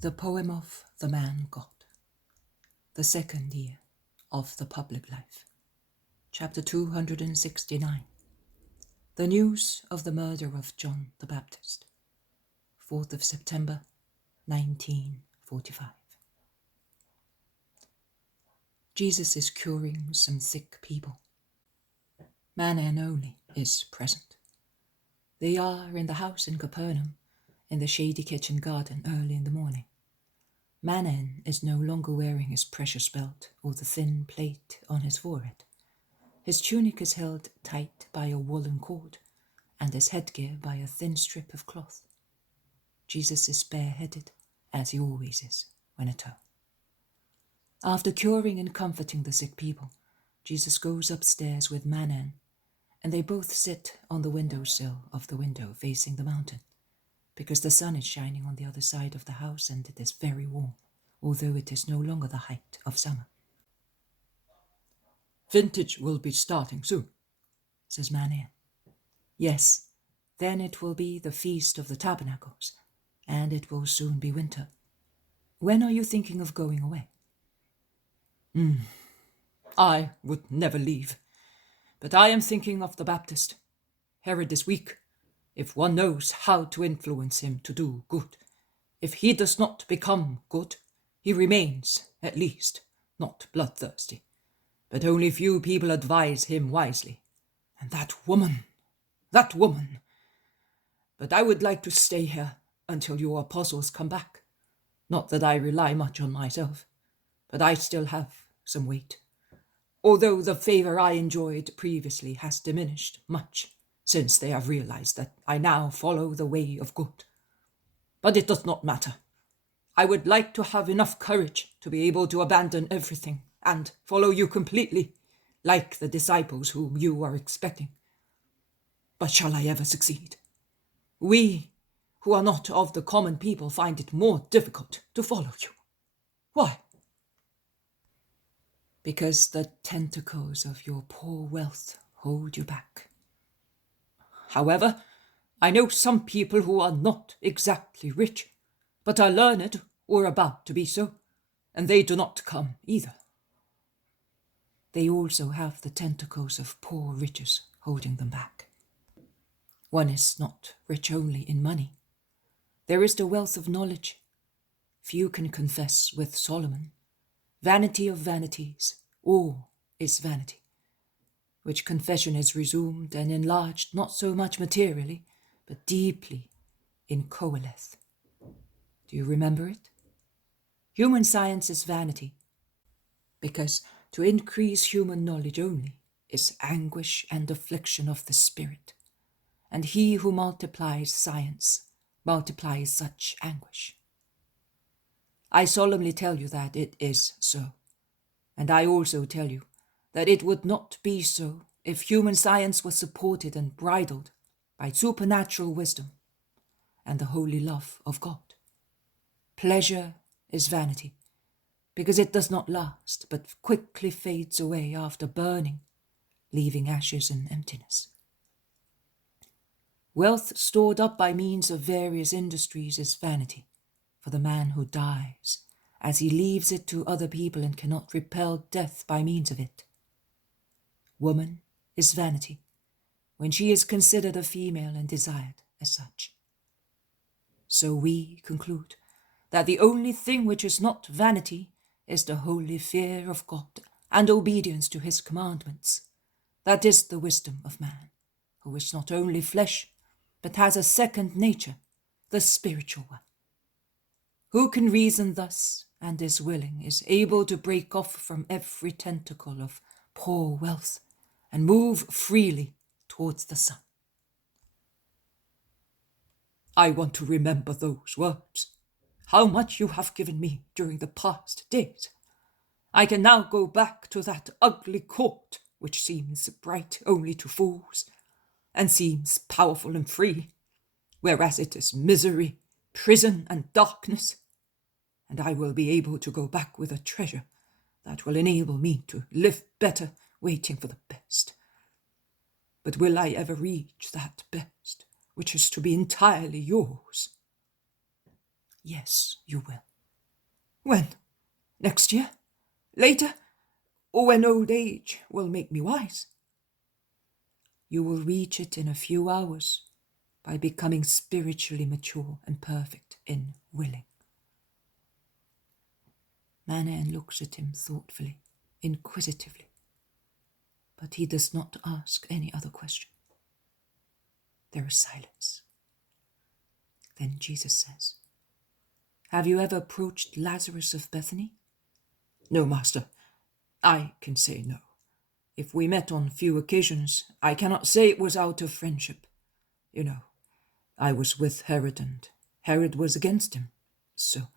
The poem of the man God, the second year of the public life. Chapter 269. The news of the murder of John the Baptist. 4th of September, 1945. Jesus is curing some sick people. Manaen only is present. They are in the house in Capernaum, in the shady kitchen garden early in the morning. Manaen is no longer wearing his precious belt or the thin plate on his forehead. His tunic is held tight by a woolen cord, and his headgear by a thin strip of cloth. Jesus is bareheaded, as he always is when at home. After curing and comforting the sick people, Jesus goes upstairs with Manaen, and they both sit on the windowsill of the window facing the mountain, because the sun is shining on the other side of the house and it is very warm, although it is no longer the height of summer. "Vintage will be starting soon," says Manaen. "Yes, then it will be the Feast of the Tabernacles, and it will soon be winter. When are you thinking of going away?" "I would never leave, but I am thinking of the Baptist. Herod is weak. If one knows how to influence him to do good, if he does not become good, he remains, at least, not bloodthirsty. But only few people advise him wisely. And that woman. But I would like to stay here until your apostles come back. Not that I rely much on myself, but I still have some weight. Although the favor I enjoyed previously has diminished much, since they have realized that I now follow the way of good. But it does not matter. I would like to have enough courage to be able to abandon everything and follow you completely, like the disciples whom you are expecting. But shall I ever succeed? We, who are not of the common people, find it more difficult to follow you. Why?" "Because the tentacles of your poor wealth hold you back. However, I know some people who are not exactly rich, but are learned or about to be so, and they do not come either." "They also have the tentacles of poor riches holding them back. One is not rich only in money. There is the wealth of knowledge. Few can confess with Solomon, 'Vanity of vanities, all is vanity,' which confession is resumed and enlarged not so much materially, but deeply in Koheleth. Do you remember it? Human science is vanity, because to increase human knowledge only is anguish and affliction of the spirit, and he who multiplies science multiplies such anguish. I solemnly tell you that it is so, and I also tell you that it would not be so if human science was supported and bridled by supernatural wisdom and the holy love of God. Pleasure is vanity, because it does not last, but quickly fades away after burning, leaving ashes and emptiness. Wealth stored up by means of various industries is vanity for the man who dies, as he leaves it to other people and cannot repel death by means of it. Woman is vanity when she is considered a female and desired as such. So we conclude that the only thing which is not vanity is the holy fear of God and obedience to his commandments. That is the wisdom of man, who is not only flesh, but has a second nature, the spiritual one. Who can reason thus and is willing is able to break off from every tentacle of poor wealth and move freely towards the sun." "I want to remember those words. How much you have given me during the past days. I can now go back to that ugly court which seems bright only to fools, and seems powerful and free, whereas it is misery, prison, and darkness. And I will be able to go back with a treasure that will enable me to live better, waiting for the best. But will I ever reach that best, which is to be entirely yours?" Yes, you will. When? Next year? Later? Or when old age will make me wise? You will reach it in a few hours by becoming spiritually mature and perfect in willing. Manaen looks at him thoughtfully, inquisitively, but he does not ask any other question. There is silence. Then Jesus says, "Have you ever approached Lazarus of Bethany?" "No, Master. I can say no. If we met on few occasions, I cannot say it was out of friendship. You know, I was with Herod and Herod was against him. So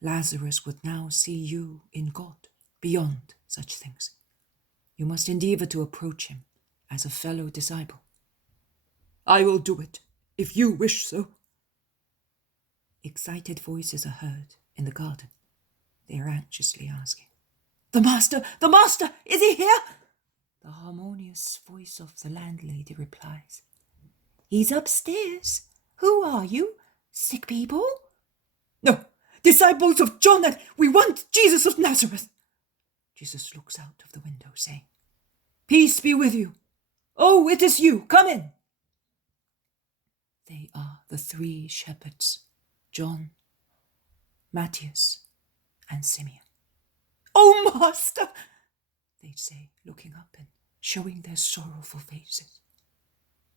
Lazarus would now see you in God, beyond such things. You must endeavor to approach him as a fellow disciple." "I will do it, if you wish so." Excited voices are heard in the garden. They are anxiously asking, The master! Is he here?" The harmonious voice of the landlady replies, "He's upstairs. Who are you? Sick people?" "No, disciples of John, and we want Jesus of Nazareth." Jesus looks out of the window, saying, "Peace be with you. Oh, it is you. Come in." They are the 3 shepherds, John, Matthias, and Simeon. "Oh, Master," they say, looking up and showing their sorrowful faces.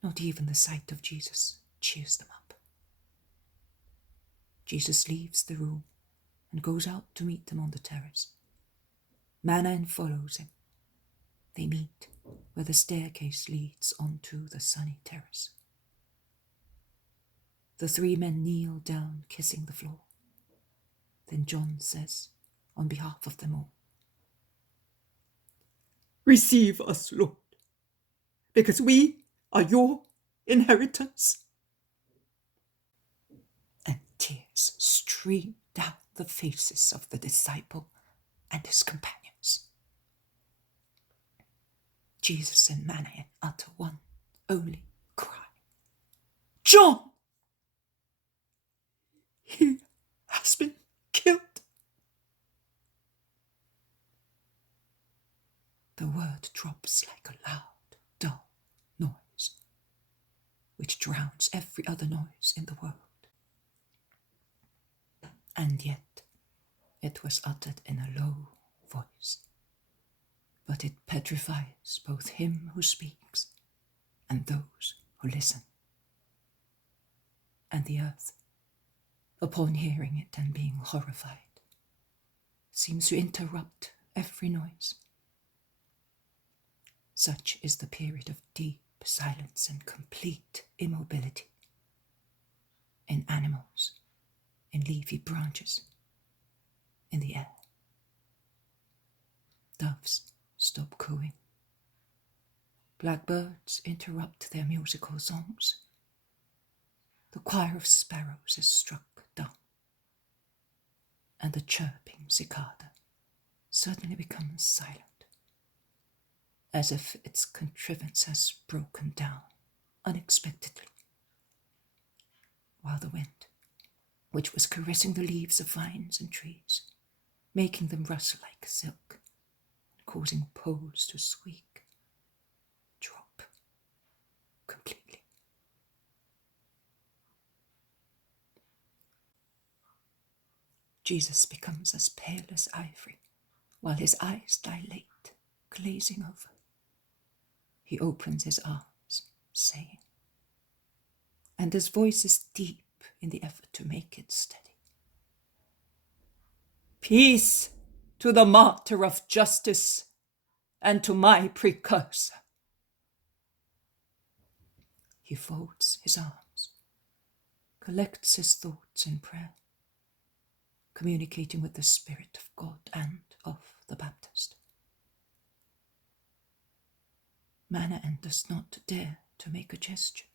Not even the sight of Jesus cheers them up. Jesus leaves the room and goes out to meet them on the terrace. Manaen follows him. They meet where the staircase leads onto the sunny terrace. The 3 men kneel down, kissing the floor. Then John says, on behalf of them all, "Receive us, Lord, because we are your inheritance." And tears stream down the faces of the disciple and his companions. Jesus and Manaen utter one only cry, "John! He has been killed." The word drops like a loud, dull noise, which drowns every other noise in the world. And yet it was uttered in a low voice, but it petrifies both him who speaks and those who listen. And the earth, upon hearing it and being horrified, seems to interrupt every noise. Such is the period of deep silence and complete immobility in animals, in leafy branches, in the air. Doves stop cooing. Blackbirds interrupt their musical songs. The choir of sparrows is struck dumb, and the chirping cicada suddenly becomes silent, as if its contrivance has broken down unexpectedly, while the wind, which was caressing the leaves of vines and trees, making them rustle like silk, and causing poles to squeak, drop completely. Jesus becomes as pale as ivory, while his eyes dilate, glazing over. He opens his arms, saying, and his voice is deep in the effort to make it steady, "Peace to the martyr of justice and to my precursor." He folds his arms, collects his thoughts in prayer, communicating with the Spirit of God and of the Baptist. Manaen does not dare to make a gesture.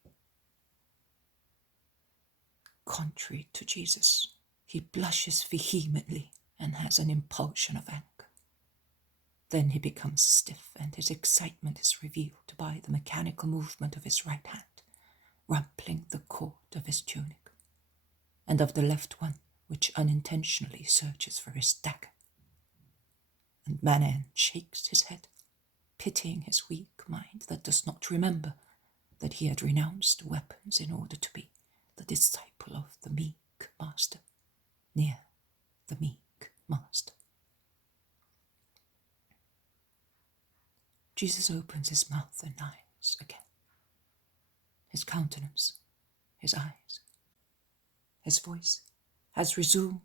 Contrary to Jesus, he blushes vehemently and has an impulsion of anger. Then he becomes stiff, and his excitement is revealed by the mechanical movement of his right hand, rumpling the cord of his tunic. and of the left one which unintentionally searches for his dagger. And Manaen shakes his head, pitying his weak mind that does not remember that he had renounced weapons in order to be the disciple of the meek master, near the meek master. Jesus opens his mouth and eyes again. His countenance, his eyes, his voice has resumed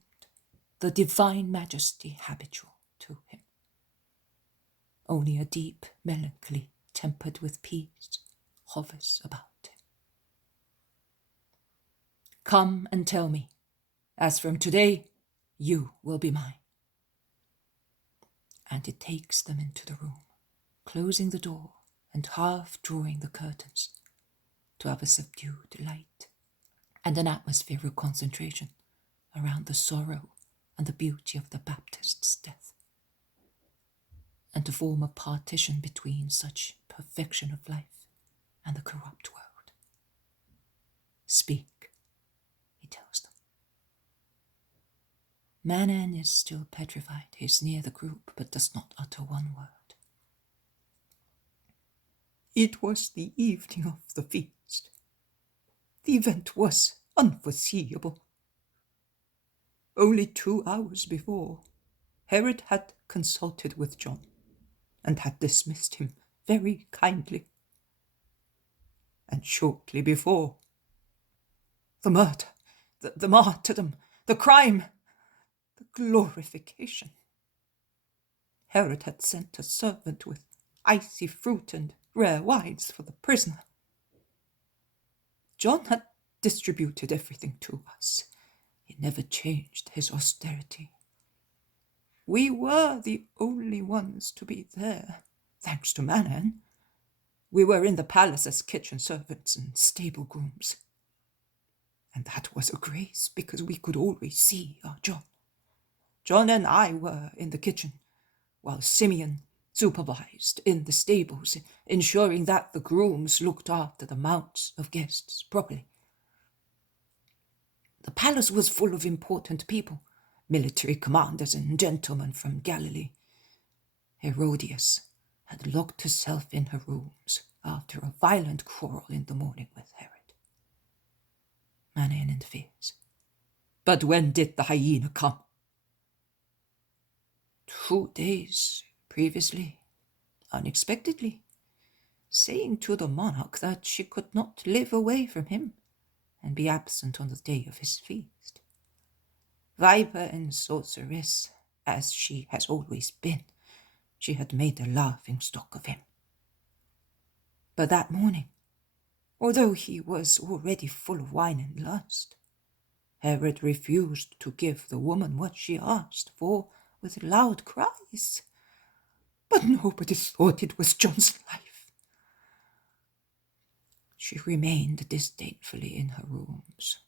the divine majesty habitual to him. Only a deep melancholy tempered with peace hovers about him. Come and tell me, as from today you will be mine. And it takes them into the room, closing the door and half drawing the curtains to have a subdued light and an atmosphere of concentration around the sorrow and the beauty of the Baptist's death, and to form a partition between such perfection of life and the corrupt world. Speak, he tells them. Manaen is still petrified. He is near the group, but does not utter one word. It was the evening of the feast. The event was unforeseeable. Only 2 hours before, Herod had consulted with John and had dismissed him very kindly. And shortly before, the murder, the martyrdom, the crime, the glorification. Herod had sent a servant with icy fruit and rare wines for the prisoner. John had distributed everything to us. He never changed his austerity. We were the only ones to be there, thanks to Manaen. We were in the palace as kitchen servants and stable grooms. And that was a grace, because we could always see our John. John and I were in the kitchen, while Simeon supervised in the stables, ensuring that the grooms looked after the mounts of guests properly. The palace was full of important people, military commanders and gentlemen from Galilee. Herodias had locked herself in her rooms after a violent quarrel in the morning with Herod. Manaen interferes. But when did the hyena come? 2 days previously, unexpectedly, saying to the monarch that she could not live away from him and be absent on the day of his feast. Viper and sorceress, as she has always been, she had made a laughing stock of him. But that morning, although he was already full of wine and lust, Herod refused to give the woman what she asked for with loud cries. But nobody thought it was John's life. She remained disdainfully in her rooms.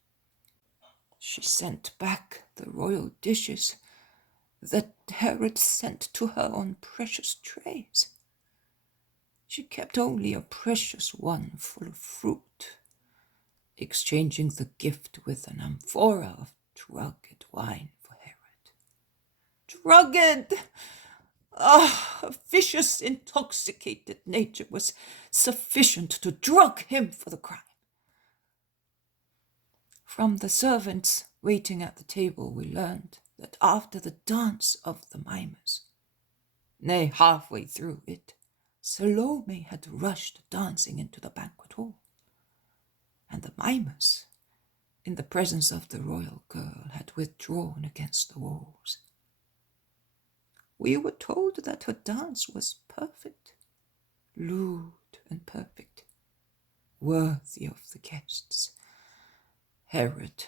She sent back the royal dishes that Herod sent to her on precious trays. She kept only a precious one full of fruit, exchanging the gift with an amphora of drugged wine for Herod. Drugged! A vicious, intoxicated nature was sufficient to drug him for the crime. From the servants waiting at the table, we learned that after the dance of the mimers, nay, halfway through it, Salome had rushed dancing into the banquet hall, and the mimers, in the presence of the royal girl, had withdrawn against the walls. We were told that her dance was perfect, lewd and perfect, worthy of the guests. Herod.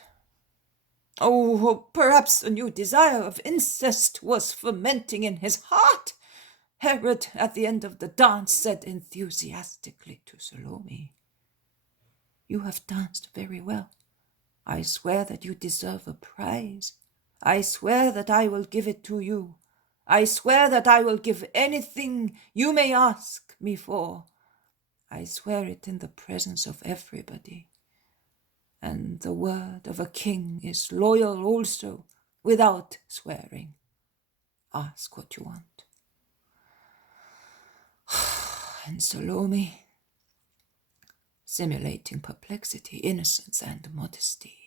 Oh, perhaps a new desire of incest was fermenting in his heart. Herod, at the end of the dance, said enthusiastically to Salome, "You have danced very well. I swear that you deserve a prize. I swear that I will give it to you. I swear that I will give anything you may ask me for. I swear it in the presence of everybody. and the word of a king is loyal also, without swearing. Ask what you want. And Salome, simulating perplexity, innocence, and modesty,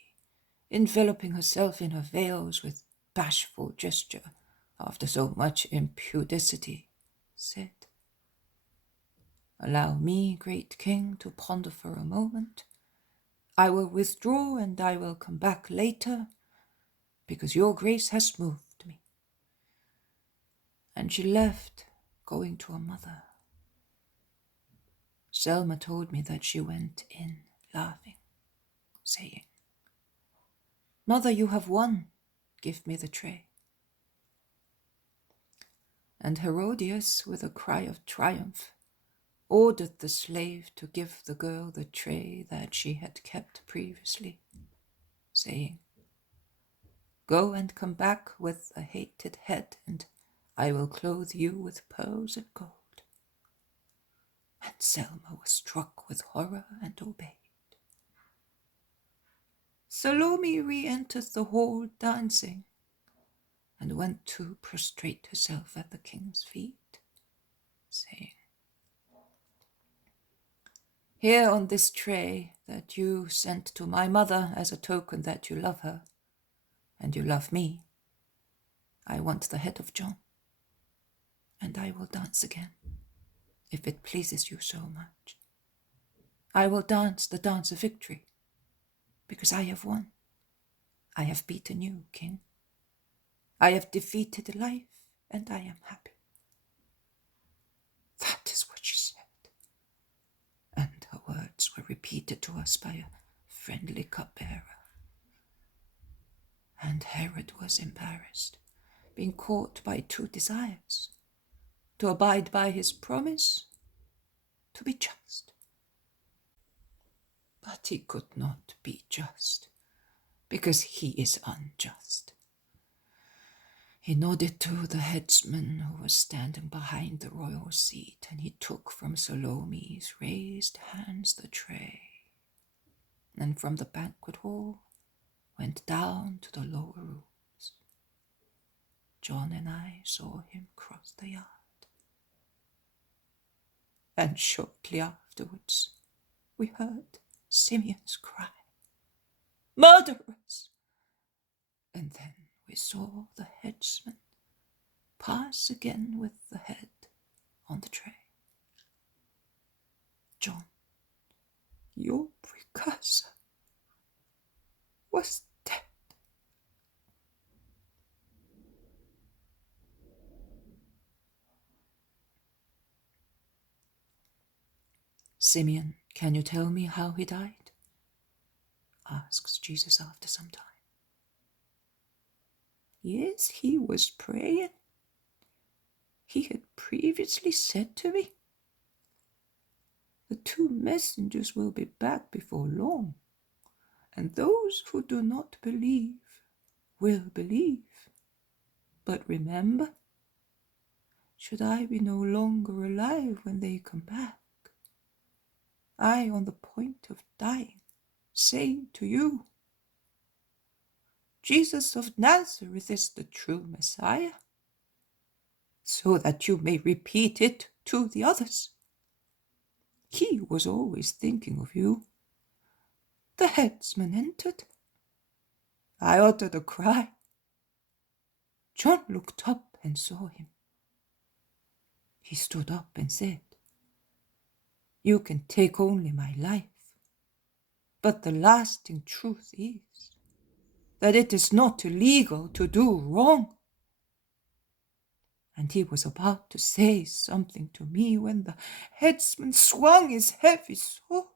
enveloping herself in her veils with bashful gesture after so much impudicity, said, "Allow me, great king, to ponder for a moment. I will withdraw and I will come back later, because your grace has moved me." And she left, going to her mother. Selma told me that she went in laughing, saying, "Mother, you have won. Give me the tray." And Herodias, with a cry of triumph, ordered the slave to give the girl the tray that she had kept previously, saying, "Go and come back with a hated head, and I will clothe you with pearls and gold." And Selma was struck with horror and obeyed. Salome re-entered the hall dancing, and went to prostrate herself at the king's feet, saying, "Here on this tray that you sent to my mother as a token that you love her, and you love me, I want the head of John, and I will dance again, if it pleases you so much. I will dance the dance of victory, because I have won. I have beaten you, king. I have defeated life, and I am happy." That is what she said, and her words were repeated to us by a friendly cupbearer. And Herod was embarrassed, being caught by two desires: to abide by his promise, to be just. But he could not be just, because he is unjust. He nodded to the headsman who was standing behind the royal seat, and he took from Salome's raised hands the tray, and from the banquet hall went down to the lower rooms. John and I saw him cross the yard. And shortly afterwards we heard Simeon's cry, "Murderers!" And then we saw the headsman pass again with the head on the tray. John, your precursor, was dead. "Simeon, can you tell me how he died?" asks Jesus after some time. "Yes, he was praying. He had previously said to me, 'The two messengers will be back before long, and those who do not believe will believe. But remember, should I be no longer alive when they come back, I on the point of dying, say to you, Jesus of Nazareth is the true Messiah, so that you may repeat it to the others. He was always thinking of you.' The headsman entered. I uttered a cry. John looked up and saw him. He stood up and said, 'You can take only my life, but the lasting truth is that it is not illegal to do wrong.' And he was about to say something to me when the headsman swung his heavy sword,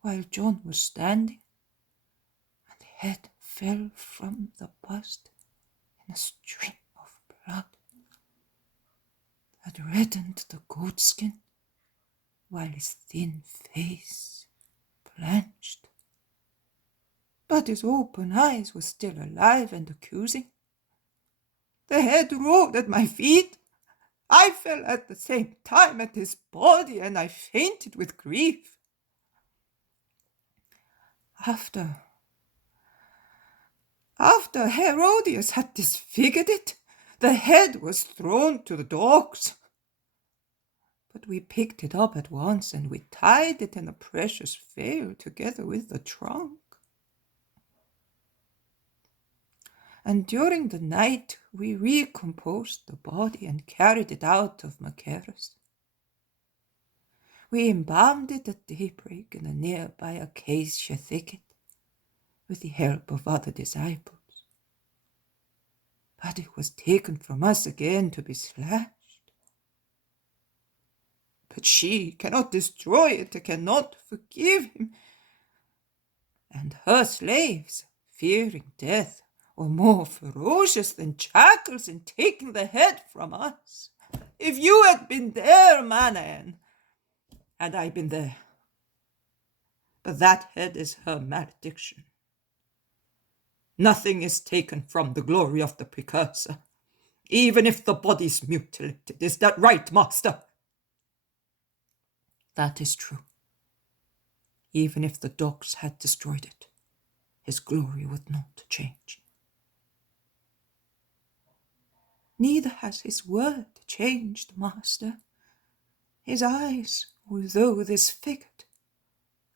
while John was standing, and the head fell from the bust in a stream of blood that reddened the goatskin, while his thin face blanched. But his open eyes were still alive and accusing. The head rolled at my feet. I fell at the same time at his body, and I fainted with grief. After Herodias had disfigured it, the head was thrown to the dogs. But we picked it up at once, and we tied it in a precious veil together with the trunk. And during the night we recomposed the body and carried it out of Machaerus. We embalmed it at daybreak in a nearby acacia thicket with the help of other disciples. But it was taken from us again to be slashed. But she cannot destroy it, cannot forgive him. And her slaves, fearing death, were more ferocious than jackals in taking the head from us. If you had been there, Manaen, had I been there. But that head is her malediction. Nothing is taken from the glory of the precursor, even if the body's mutilated. Is that right, master? That is true. Even if the dogs had destroyed it, his glory would not change. Neither has his word changed, master. His eyes, although disfigured,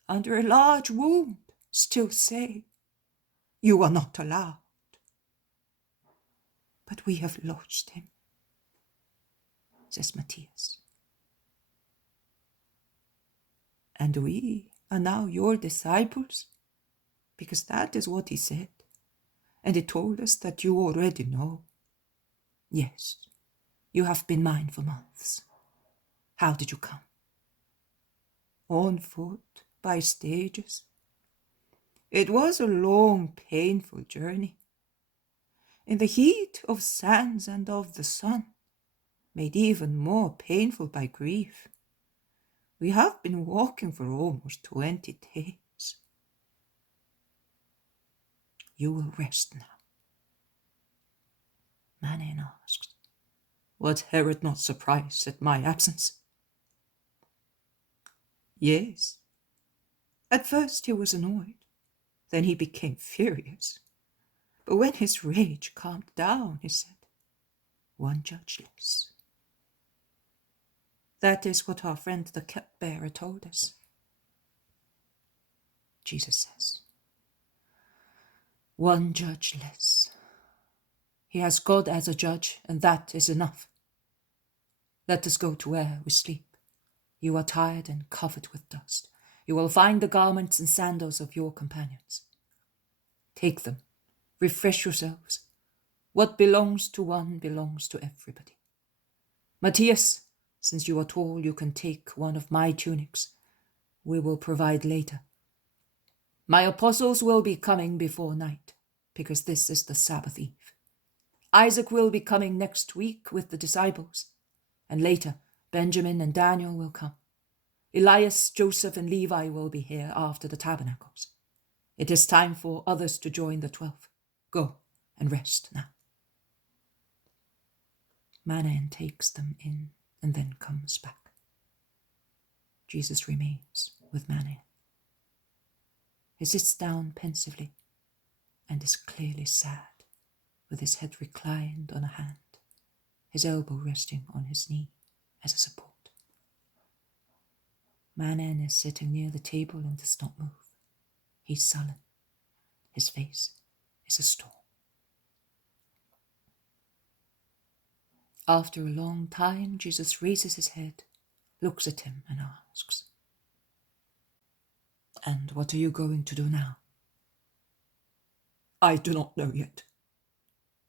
under a large wound, still say, "You are not allowed." But we have lost him, says Matthias. And we are now your disciples, because that is what he said, and he told us that you already know. Yes, you have been mine for months. How did you come? On foot, by stages. It was a long, painful journey. In the heat of sands and of the sun, made even more painful by grief. We have been walking for almost 20 days. You will rest now. Manaen asked, was Herod not surprised at my absence? Yes. At first he was annoyed. Then he became furious. But when his rage calmed down, he said, "One judge less." That is what our friend the cupbearer told us. Jesus says, one judge less. He has God as a judge, and that is enough. Let us go to where we sleep. You are tired and covered with dust. You will find the garments and sandals of your companions. Take them. Refresh yourselves. What belongs to one belongs to everybody. Matthias, since you are tall, you can take one of my tunics. We will provide later. My apostles will be coming before night, because this is the Sabbath Eve. Isaac will be coming next week with the disciples, and later Benjamin and Daniel will come. Elias, Joseph, and Levi will be here after the tabernacles. It is time for others to join the 12. Go and rest now. Manaen takes them in and then comes back. Jesus remains with Manaen. He sits down pensively and is clearly sad, with his head reclined on a hand, his elbow resting on his knee as a support. Manaen is sitting near the table and does not move. He's sullen. His face is a storm. After a long time, Jesus raises his head, looks at him and asks, "And what are you going to do now?" "I do not know yet.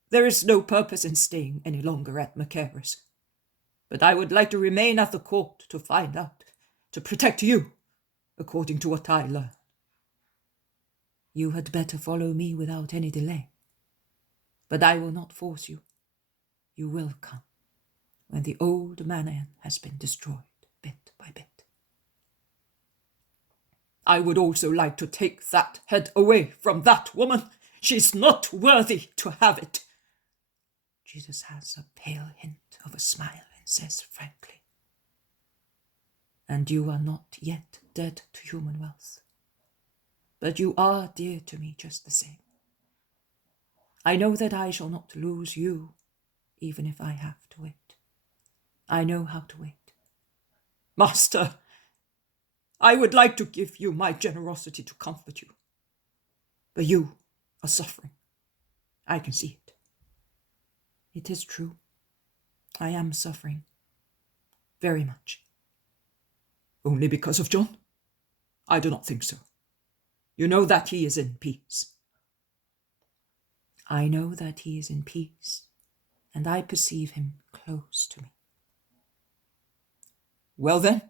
There is no purpose in staying any longer at Machaerus. But I would like to remain at the court to find out, to protect you, according to what I learn." "You had better follow me without any delay. But I will not force you. You will come when the old Manaen has been destroyed bit by bit." "I would also like to take that head away from that woman. She's not worthy to have it." Jesus has a pale hint of a smile and says frankly, "And you are not yet dead to human wealth. but you are dear to me just the same. I know that I shall not lose you, even if I have to wait. I know how to wait. Master, I would like to give you my generosity to comfort you, but you are suffering. I can see it. It is true. I am suffering. Very much. Only because of John? I do not think so. You know that he is in peace. I know that he is in peace, and I perceive him close to me. Well then?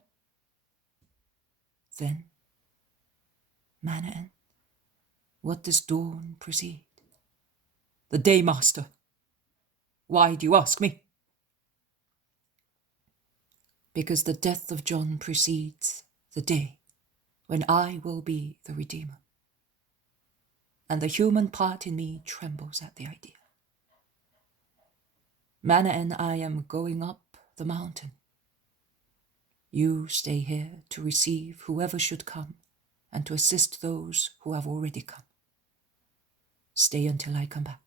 Then, Manaen, what does dawn precede? The day, master. Why do you ask me? Because the death of John precedes the day when I will be the Redeemer. And the human part in me trembles at the idea. Manaen, I am going up the mountain. You stay here to receive whoever should come and to assist those who have already come. Stay until I come back.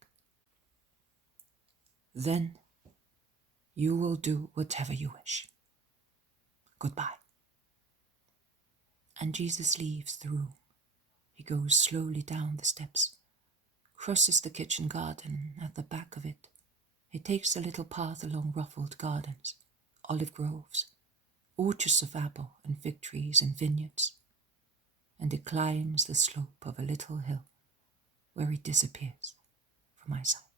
Then you will do whatever you wish. Goodbye. And Jesus leaves the room. He goes slowly down the steps, crosses the kitchen garden. At the back of it, he takes a little path along ruffled gardens, olive groves, orchards of apple and fig trees and vineyards, and he climbs the slope of a little hill where he disappears from my sight.